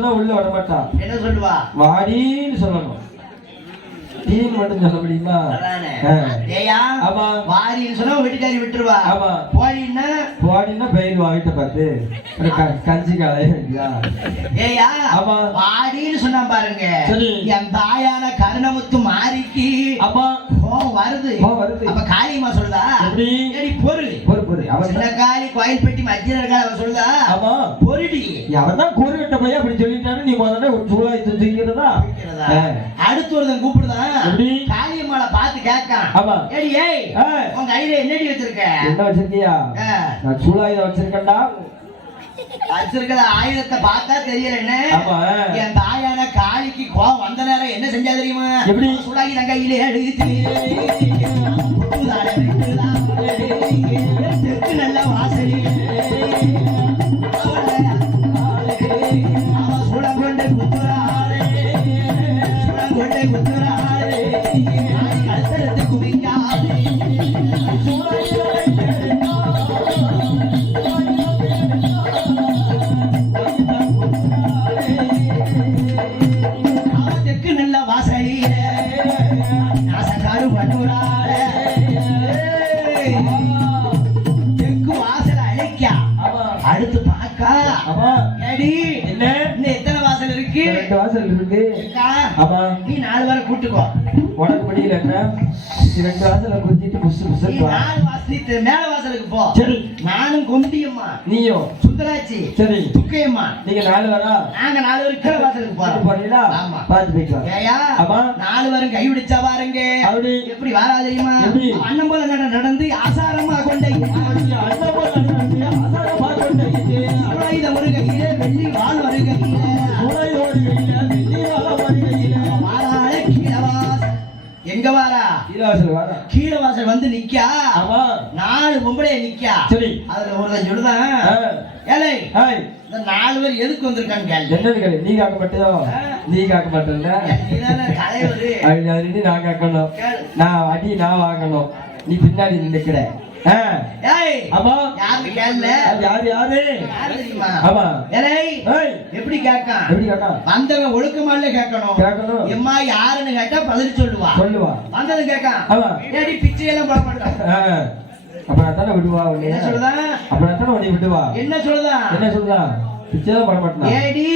சொன்னா உள்ள வர மாட்டா என்ன சொல்லுவா? வாடின்னு சொல்லணும். டீம் மட்டும் சொல்ல முடியுமா? ஆமா. வாரின்னு சொன்னா வீட்டுக்காரி விட்டுருவா. ஆமா. போடின்னா வாடின்னா பெயில் வாங்கிட்ட பார்த்து கஞ்சி காலைய வேண்டியா ஏயா ஆமா. வாடின்னு சொன்னா பாருங்க. என் தாயான கருணமுத்து மாறிக்கு ஆமா. கோவம் வருது. கோவம் வருது. அப்ப காளியம்மா சொல்லுதா? எப்படி? ஏடி பொருள். பொறு பொறு. அவன் சின்ன காளி கோயில் பெட்டி மத்திய இருக்கா அவ சொல்லுதா? ஆமா. பொருடி அவன் தான் அப்படி சொல்லிட்டான்னு நீ முதல்ல ஒரு தூக்கிறதா அடுத்து ஒருத்தன் கூப்பிடுதான்? காளியம்மாளை பார்த்து கேட்கான் ஆமா. ஏடி ஏய். உன் கையில என்னடி வச்சிருக்க என்ன வச்சிருக்கியா. நான் சூழாயுதம் வச்சிருக்கேன்டா வச்சிருக்கிற ஆயுதத்தை பார்த்தா தெரியல என்ன. என் தாயான காளிக்கு கோவம் வந்த நேரம் என்ன செஞ்சா தெரியுமா எப்படி? சுடாகி கையிலே எடுத்து நல்ல வாசலிலே, வாசல் அக்கா, ஆமா. நீ நாலு பேரை கூட்டுக்கோ. உனக்கு முடியல என்ன நீ ரெண்டு வாசல குத்திட்டு புசு புசு நாலு வாசல் மேல வாசலுக்கு போ. சரி. நானும் கொம்பியம்மா நீயும் சுந்தராச்சி. சரி. துக்கையம்மா நீங்க நாலு வரா? நாங்க நாலு பேரும் கீழே வாசலுக்கு போறோம். போறீங்களா? ஆமா. பார்த்து போயிட்டு வா. ஏயா ஆமா. நாலு பேரும் கை பிடிச்சா பாருங்க. அப்படி. எப்படி வாரா தெரியுமா? அண்ணன் போல நட நடந்து ஆசாரமா கொண்ட. ஆயுத வருகையிலே வெள்ளி வாழ் வருகையிலே. வாராளே எங்க வாரா கீழவாசல் வாரா கீழ வாசல் வந்து நிக்கா. ஆமா. நாலு பொம்பளைய நிக்கா. சரி. அதுல ஒருத்தன் சொல்லுதான். ஏலே ஹாய். இந்த நாலு பேர் எதுக்கு வந்திருக்கான்னு கேள்வி என்னன்னு கேளு நீ காக்க மாட்டியோ? நீ காக்க மாட்டேன்ல அது நான் காக்கணும். நான் அடி நான் வாங்கணும். நீ பின்னாடி நின்னுக்கிற. எப்படி கேட்கான் எப்படி காக்கா வந்தவன் ஒழுக்கமால கேட்கணும். கேட்கணும். எம்மா யாருன்னு கேட்டா பதில் சொல்லுவா. சொல்லுவா. வந்தது கேட்கான். ஏடி பிச்சையெல்லாம் போட மாட்டான். அப்புறம் தானே விடுவா சொல்லுதான் அப்புறம் தானே விடுவா? என்ன சொல்லுதான் என்ன சொல்றா பிச்சை தான் ஏடி.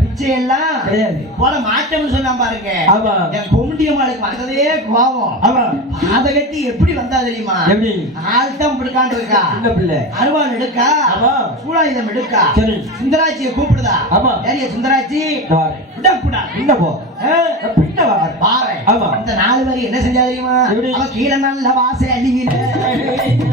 பிச்சையெல்லாம் கிடையாது. போட மாட்டோம்னு சொன்னா பாருங்க. ஆமா. என் வந்ததே ஆமா. அதை கட்டி எப்படி வந்தா தெரியுமா? எப்படி? ஆள் தான் பிடிக்காண்டு இருக்கா? சின்ன பிள்ளை. அருவாள் எடுக்கா? ஆமா. சூடாயுதம் எடுக்கா? சரி. சுந்தராட்சியை கூப்பிடுதா? ஆமா. ஏரிய சுந்தராட்சி இதோ வாரேன். விடக்கூடா. பின்ன போ. பின்ன. பாரு ஆமா. நாலு என்ன செஞ்சா தெரியுமா? கீழே நல்ல வாசை அள்ளியில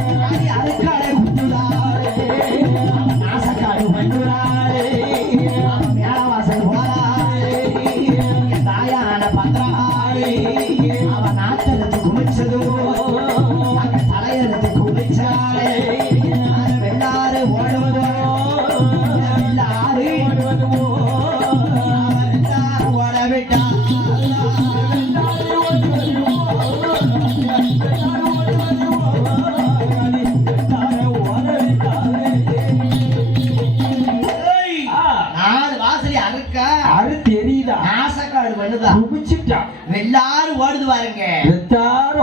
குமிச்சுட்டா வெள்ளாறு ஓடுது பாருங்க வெத்தார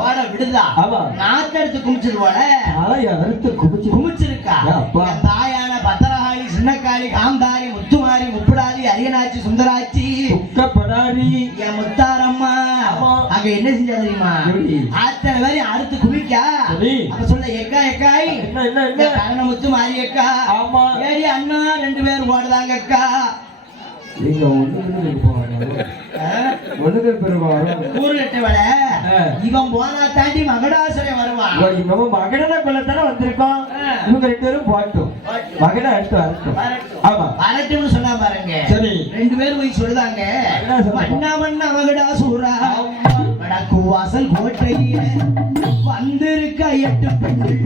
ஓட விடுதா ஆமா. நாட்டெடுத்து குமிச்சது போல. தலை அறுத்து குமிச்சு குமிச்சிருக்கா. தாயான பத்திரகாளி சின்னக்காளி காந்தாரி முத்துமாரி முப்புடாரி அரியனாச்சி சுந்தராச்சி. துக்கப்படாரி. என் முத்தாரம்மா. அங்க என்ன செஞ்சா தெரியுமா? அத்தனை பேரையும் அறுத்து குமிக்கா. அப்ப சொல்ல எக்கா எக்காய் என்ன என்ன கரணமுத்து மாறி ஆமா. ஏடி அண்ணா ரெண்டு பேரும் ஓடுதாங்க அக்கா. நீங்க ஒண்ணுக்கு ஒண்ணுக்கு. இவன் போனா தாண்டி மகடாசுரன் வருவான். நம்ம மகனை கொள்ளத்தானே வந்திருக்கோம். இவங்க ரெண்டு பேரும் போட்டும் வரட்டும். ஆமா. வரட்டும்னு சொன்னா பாருங்க. சரி. ரெண்டு பேரும் போய் சொல்லுதாங்க? மன்னா மன்னா மகடாசுரா. வடக்கு வாசல் கோட்டையில வந்திருக்க எட்டு பெண்கள்.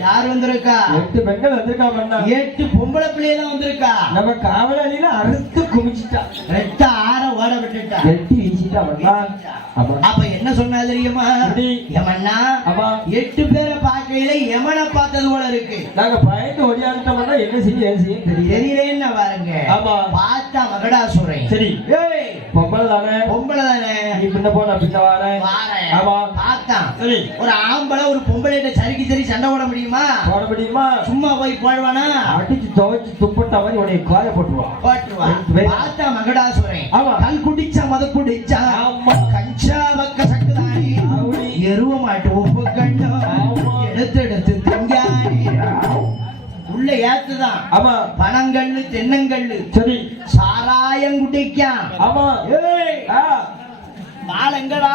யார் வந்திருக்கா? எட்டு பெண்கள் வந்திருக்கா பண்ணா எட்டு பொம்பளை பிள்ளைதான் வந்திருக்கா? நம்ம காவலாளியில அறுத்து குமிச்சிட்டா. ரெட்ட ஆற ஓட விட்டுட்டா? எட்டி வீசிட்டா அப்ப என்ன சொன்னா தெரியுமா? ஆமா. எட்டு பேரை பார்க்கையில யமனை பார்த்தது போல இருக்கு? நாங்க பயந்து ஒடியாண்டோம்னா என்ன செய்ய என்ன செய்ய தெரியல. தெரியலேன்னு பாருங்க. ஆமா. பார்த்தா மகடாசுரன் சரி. ஏய். பொம்பளை தானே? பொம்பளை தானே? நீ பின்ன போன பின்ன வாரேன். வாரேன். ஆமா. பார்த்தான் சரி. ஒரு ஆம்பளை ஒரு பொம்பளைகிட்ட சரிக்கு சரி சண்டை போட முடியுமா? போட முடியுமா? சும்மா போய் போடுவானா? அடிச்சு துவைச்சு துப்பட்டா மாதிரி உன்னை காய போட்டுருவான் போட்டுருவான் பார்த்தா மகடாசுரன் ஆமா. கல் குடிச்சா மத குடிச்சா ஆமா. கஞ்சா பக்க சக்குதானி அப்படி. எருவ மாட்டு உப்பு கண்டம். எடுத்து எடுத்து திங்கானி உள்ள ஏத்துதான் ஆமா பனங்கல்லு தென்னங்கல்லு சரி சாராயம் குடிக்கான் ஆமா ஏய் எங்கடா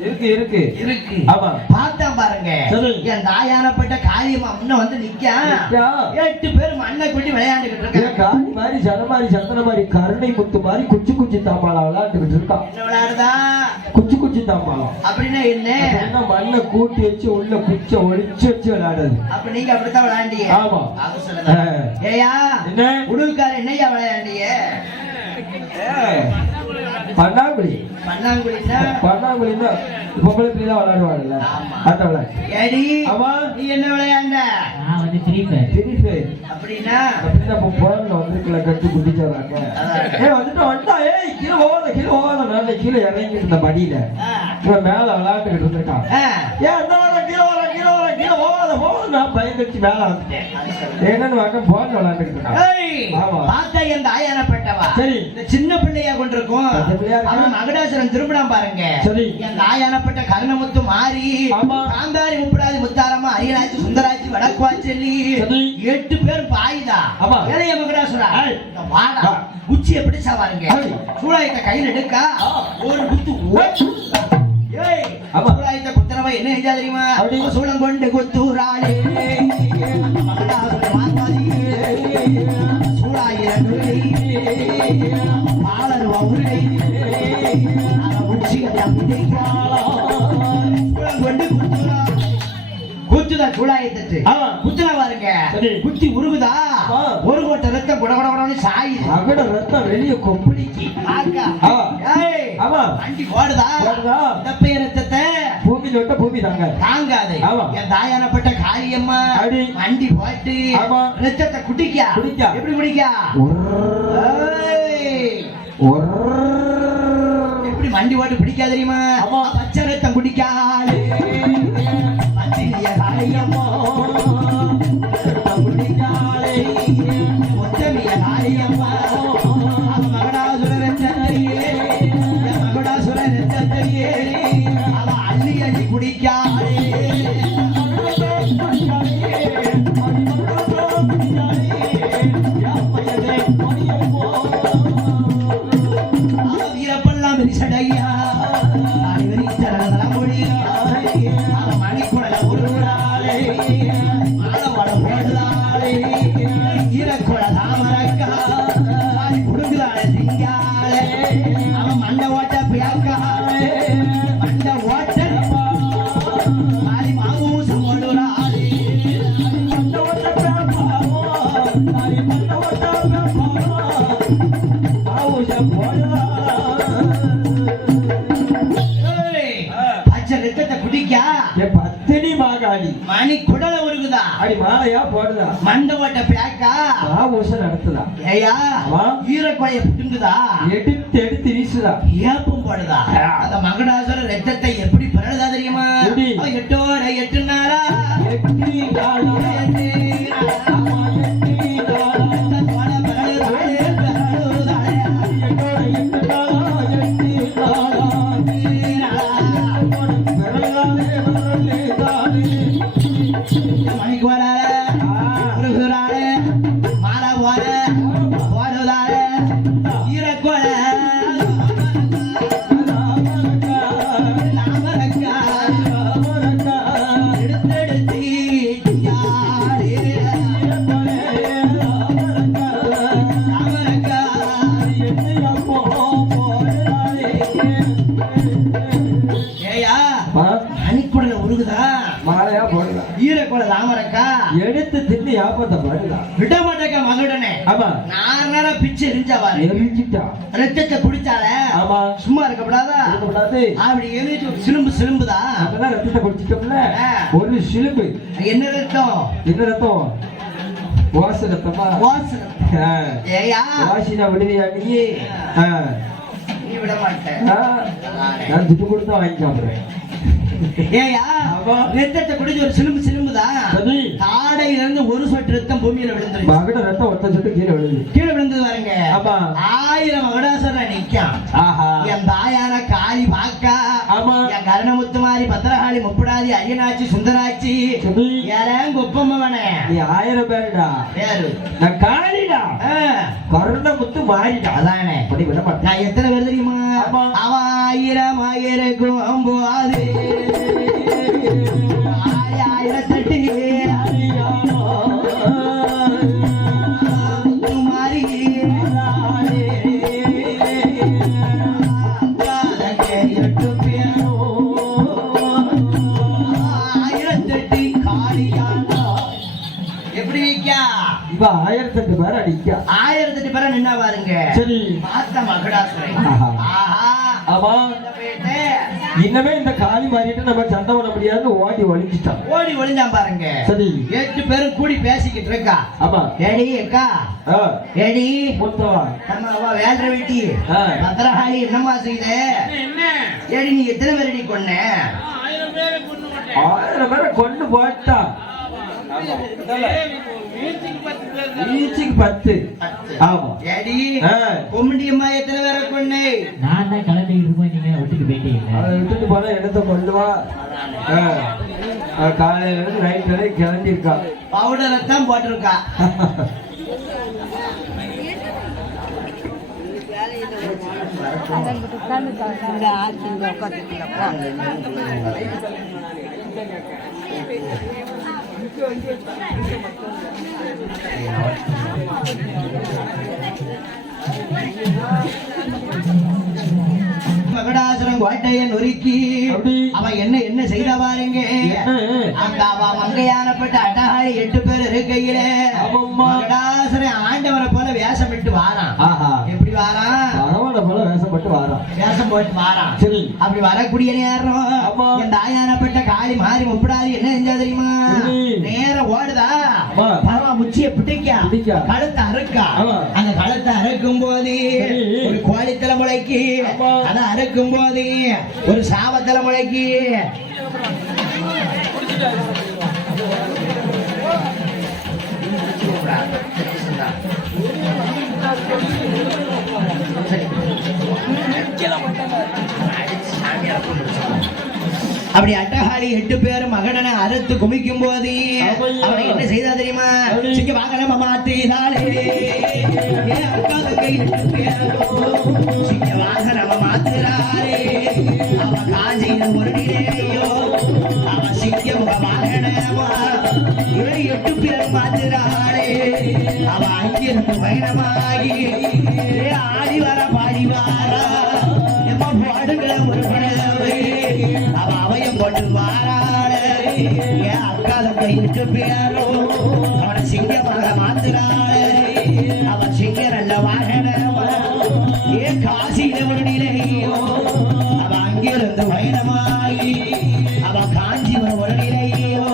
இருக்கு இருக்கு. இருக்கு. ஆமா. பார்த்தான் பாருங்க. சரி. என் தாயானப்பட்ட காரியமா முன்ன வந்து நிக்கா. எட்டு பேர் மண்ணை கொட்டி விளையாண்டுகிட்டு ஏன் இருக்காங்க காளி மாதிரி சன மாதிரி சந்தன மாதிரி கருணை முத்து மாதிரி குச்சி குச்சி தாம்பாளம் விளையாண்டுக்கிட்டு இருக்கான் என்ன விளையாடுதா? குச்சி குச்சி தாம்பாளம். அப்படின்னா என்ன? அப்படின்னா மண்ணை கூட்டி வச்சு உள்ள குச்ச ஒளிச்சு வச்சு விளையாடுது அப்ப நீங்க அப்படித்தான் விளையாண்டிய ஆமா. ஏயா என்ன? உடுக்கார என்னையா விளையாண்டிய ஏய், பன்னாங்குழி பண்ணாங்குழின்னா பன்னாங்குழின்னா பொம்பளை பிள்ளை தான் விளையாடுவாங்கல்ல. ஆமா. அந்த விளையாட்டு ஏடி ஆமா. நீ என்ன விளையாண்ட? நான் வந்து ஃப்ரீ ஃபயர் தெரியுது அப்படின்னா? அப்படின்னா இப்போ போன்ல வந்துருக்கல கட்டி குடிச்சாங்க அதான். ஏய் வந்துட்டு வந்துட்டா. ஏய் கீழே போகாத கீழே போகாத. நல்ல கீழே இறங்கி இருந்த மடியில ஆ. இவன் மேல விளையாண்டுக்கிட்டு இருந்திருக்கான். ஏன் வர கீழே வர கீழே வர கீழே போகாத போகாத நான் பயந்துச்சு வந்துட்டேன். என்னன்னு. பார்த்தா என் தாயானப்பட்டவா சரி. இந்த சின்ன பிள்ளையா கொண்டிருக்கும்? அவன் மகடாசுரன் பாருங்க சரி. என் தாயானப்பட்ட கருணமுத்து மாறி. காந்தாரி முப்படாதி முத்தாரம்மா அரியனாச்சி சுந்தராச்சி வடக்குவாச்செல்லி சரி. எட்டு பேர் பாயுதா. இளைய மகடாசுரா வாடா. உச்சியை பிடிச்சா பாருங்க. சூழாயத்தை கையில் எடுக்கா. ஒரு குத்து என்ன செஞ்சா தெரியுமா. சூளம் கொண்டு வாங்காதீங்க சூழாயிரம் பாலர் உருளை கொண்டு குத்துறா குத்துதா சூழாயத்தட்டு ஆமா. குத்துனா பாருங்க. குத்தி உருகுதா. ஒரு கோட்டை ரத்தம் குட குட குடன்னு சாயுது. மகட ரத்தம் வெளிய ஆக்கா. ஆமா. ஓடுதா? பூமி தொட்ட பூமி தாங்க தாங்காது. என் தாயானப்பட்ட காரியம்மா அடி. வண்டி போட்டு ஆமா. ரத்தத்தை குடிக்கா குடிக்கா. எப்படி குடிக்கா எப்படி வண்டி ஓட்டு பிடிக்கா தெரியுமா ஈரக்கொலைய புட்டுங்குதா எடுத்து எடுத்து வீசுதா. ஏப்பம் போடுதா. அந்த மகடாசுர ரத்தத்தை எப்படி பிறகுதா தெரியுமா? எட்டோட எட்டு நாளா எட்டி நாளா, எட்டு ரத்தத்தை குடிச்சால ஆமா. சும்மா இருக்கக்கூடாதா இருக்கக்கூடாது அப்படி எழுதி ஒரு சிலும்பு சிலும்புதா? அதெல்லாம் ரத்தத்தை குடிச்சிட்டோம்ல. ஒரு சிலும்பு. என்ன ரத்தம்? என்ன ரத்தம்? வாச ரத்தமா. ஏயா. வாசினா விடுவியா நீ விட மாட்டேன். நான் துட்டு கொடுத்தா வாங்கி சாப்பிடுறேன் ஏயா. ரத்தத்தை குடிச்சு ஒரு சிலும்பு சிலும்புதா? தாடையில இருந்து ஒரு சொட்டு ரத்தம் பூமியில விழுந்துருச்சு. மகட ரத்தம் ஒத்த சொட்டு கீழே விழுது. கீழே விழுந்தது பாருங்க. ஆமா. ஆயிரம் மகடாசன நிக்கான் ஆஹா. என் தாயான காளி பாக்கா. ஆமா. என் கருணமுத்துமாரி பத்திரகாளி முப்படாதி அரியனாச்சி சுந்தராச்சி. யாரேன் குப்பம்மவனே. நீ ஆயிரம் பேருடா. யாரு நான் காளிடா. ஆ, கருண முத்து மாறிடா. அதானே. அப்படி விட மாட்டேன் நான் எத்தனை பேர் தெரியுமா. அவன் ஆயிரம் ஆயிரம் போது ஆயிரத்தெட்டு முத்துமாரி இன்னமே இந்த காளி மாறிட்டு நம்ம சண்டை பண்ண முடியாதுன்னு ஓடி ஒழிஞ்சிட்டான் ஓடி ஒளிஞ்சான் பாருங்க. சரி. எட்டு பேரும் கூடி பேசிக்கிட்டு இருக்கா? ஆமா. ஏடி அக்கா. ஏடி மூத்தவா. நம்ம அவ வேலை வெட்டி. பத்திரகாளி என்னம்மா செய்த? ஏடி நீ எத்தனை பேரடி கொன்ன? ஆயிரம் பேரை கொண்டு போட்டா. ஈச்சுக்கு பத்து ஆமா. ஏடி ஆ, கொம்படி அம்மா எத்தனை பேரை கொன்ன? நான் தான் கிளம்பிட்டு இருக்கோம் நீங்க விட்டுட்டு போயிட்டீங்க. அதை விட்டுட்டு போனா இடத்த கொண்டு வா காலையில இருந்து நைட் வரைக்கும் கிளம்பியிருக்கா. பவுடரை தான் போட்டிருக்கா. மகடாசுரன் கோட்டையை நொறுக்கி? அவன் என்ன என்ன செய்த பாருங்க? அந்த அவ மங்கையானப்பட்ட அட்டகாரி எட்டு பேர் இருக்கையில. மகடாசுரன் ஆண்டவரை போல வேஷம் விட்டு வாரான் எப்படி வாரான் வேஷப்பட்டு வாரான் வேஷம் போட்டு வாரான் சரி அப்படி வரக்கூடிய நேரம் ஆமா. என் தாயானப்பட்ட காளி மாறி முப்படாது என்ன செஞ்சா தெரியுமா. நேரம் ஓடுதா. பரவா முச்சிய பிடிக்கா. கழுத்தை அறுக்கா. அந்த கழுத்தை அறுக்கும் போது. ஒரு கோழி தலைமுறைக்கு. அதை அறுக்கும் போது ஒரு சாவ தலைமுறைக்கு அப்படி அட்டகாளி எட்டு பேர் மகனனை அறுத்து குமிக்கும் போது. அவனை என்ன செய்தா தெரியுமா. சிங்க வாகனம் பேரும் சிங்க வாகனம் மாத்துறாரே அவ காஞ்சியில ஒரு நிலையோ அவ சிங்க வாகனமா எட்டு பேர் மாத்துறாளே அவ அங்கிருந்து பயணமாகி ஆடி வர பாடி வாரா எம்ம பாடுகிற ஒரு அவ அவயம் கொண்டு வாராளே என் அக்கால கையிட்டு பேரோ அவனை சிங்கமாக மாத்துறாளே அவ சிங்க நல்ல வாகனமா ஏ காசியில ஒரு நிலையோ அவ அங்கிருந்து பயணமாகி அவ காஞ்சிபுரம் ஒரு நிலையோ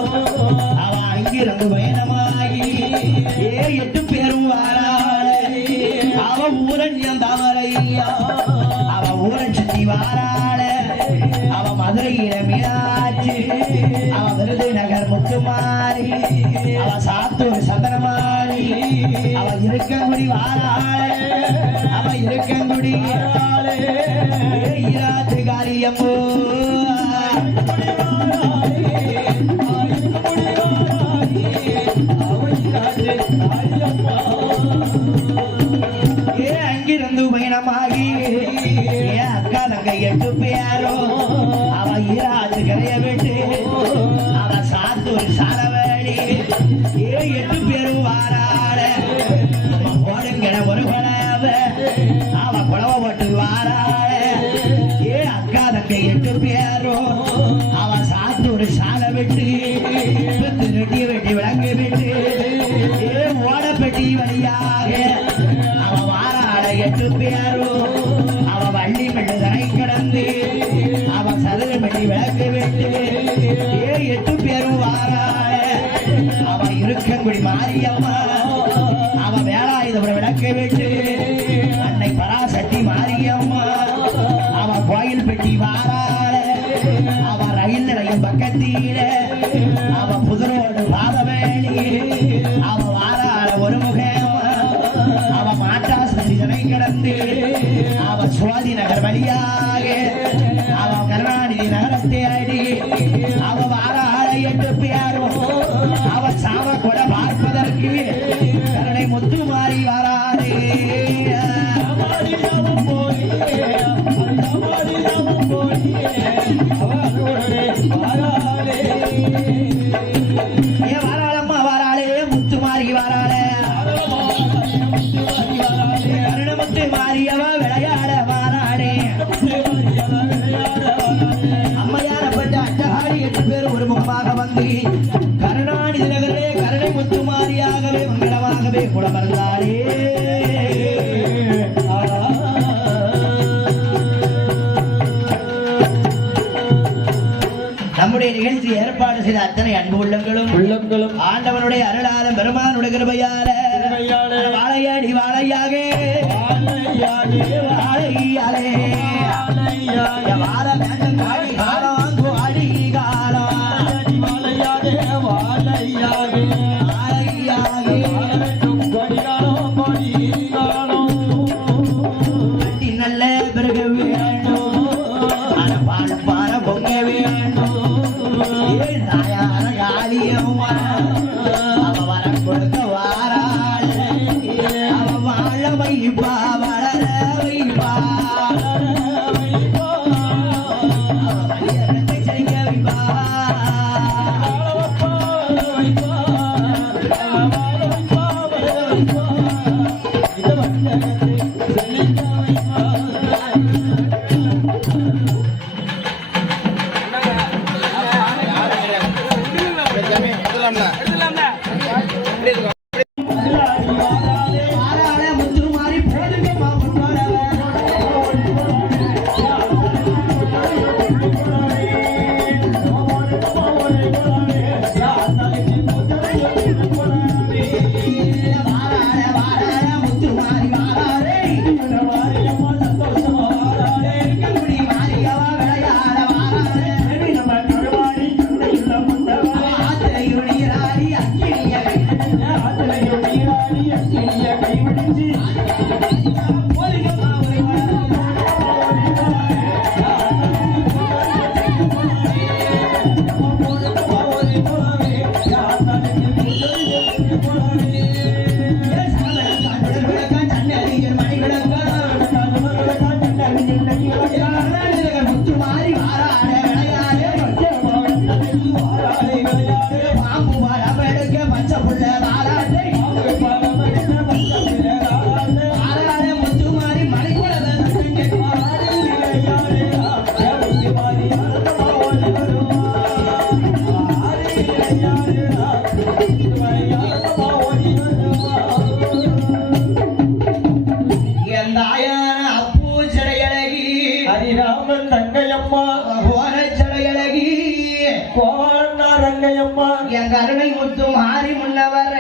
அவ அங்கிருந்து பயணமாகி ஏ எட்டு பேரும் வாராளே அவ ஊரன் என் தவறையா அவ ஊரன் சுத்தி வாராளே. அவ மதுரையில மீனாட்சி. அவ விருதுநகர் முத்துமாரி. அவ சாத்தூர் சந்திரமாரி அவ இருக்கங்குடி வாராள. அவ இருக்கங்குடி வாராளே. ஈராத்து காரியம்மோ வாராள. ஏ அக்கா தங்க எட்டு பேரும் அவ சாத்து ஒரு சாலை விட்டு திருட்டி வெட்டி விளங்கு விட்டு. ஏ ஓடப்பட்டி வழியாக? அவ வாராள எட்டு பேரும் அவ வள்ளி மெட்டு தரை கடந்து அவ சதுர மெட்டி விளக்கு விட்டு. ஏ எட்டு பேரும் வாராள? அவ இருக்கங்குடி மாரியம்மா. அவ வேளாயுதபுரம் விளக்கு விட்டு. கட்டி வாரால அவ ரயில் நிலையம் பக்கத்தில. அவ புதரோடு பாதவேணி அவ வாரால ஒரு முகம் அவ மாட்டா சசிதனை கிடந்து. அவ சுவாதி நகர் வழியாக. நம்முடைய நிகழ்ச்சி ஏற்பாடு செய்த அத்தனை அன்பு உள்ளங்களும் உள்ளங்களும். ஆண்டவனுடைய அருளாலும் பெருமானுடைய கிருபையால வாழையாடி வாழையாக. எங்க அருணை முத்து மாறி முன்னவர.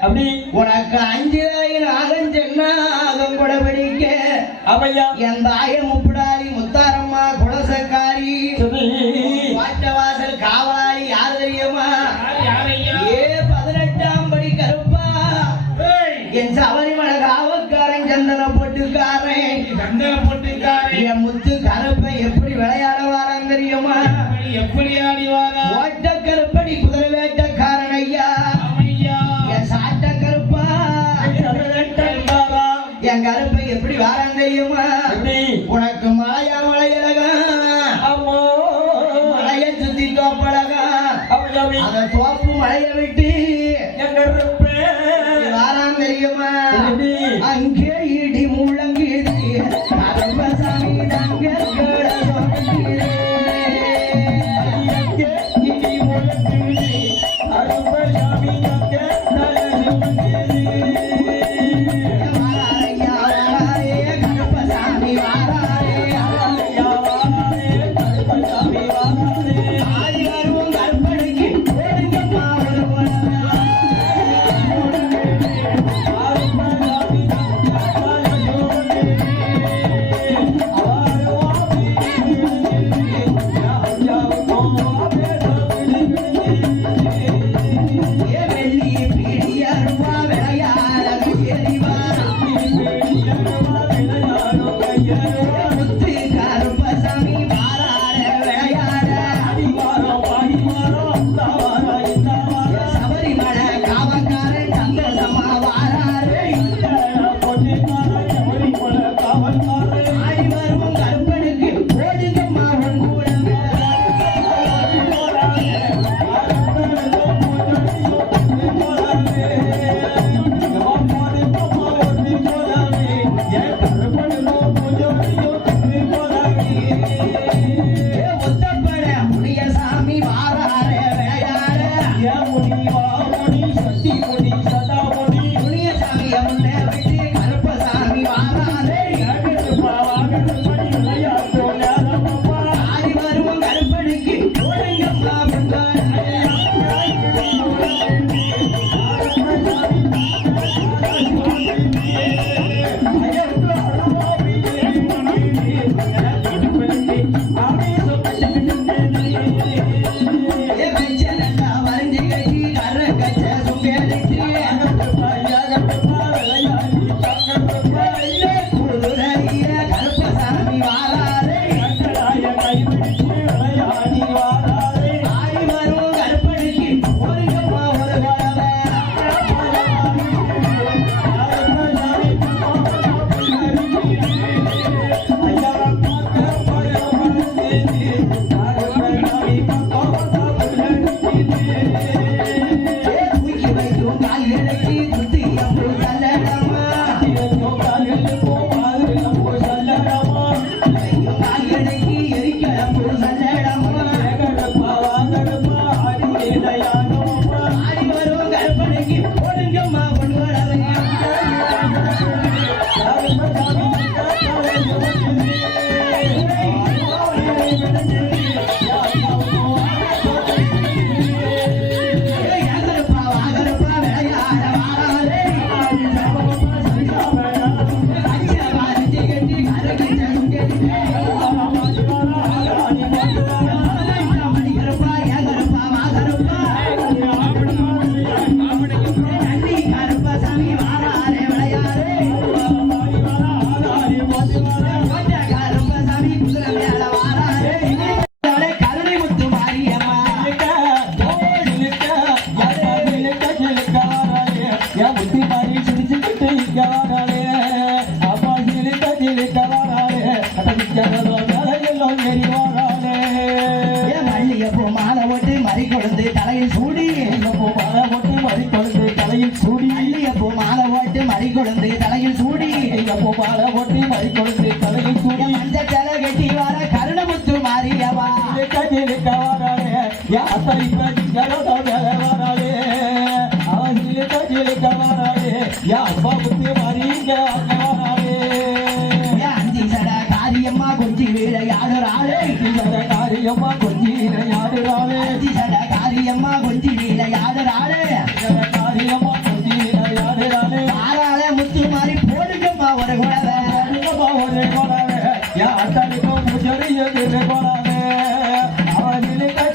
அப்படி. உனக்கு அஞ்சு ஆயிரம் ஆகும் சென்னா ஆகும் கூட பிடிக்க அவையா என் தாயம் என் கருப்பை எப்படி? வாராந்தையுமா உனக்கும்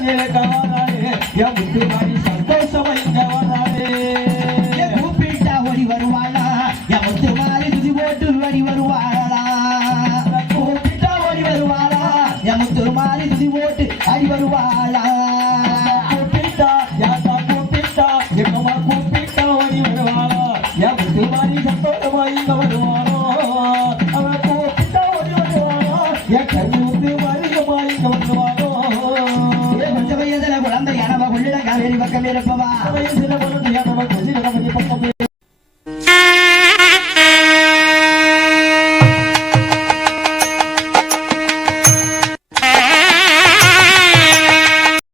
ஏ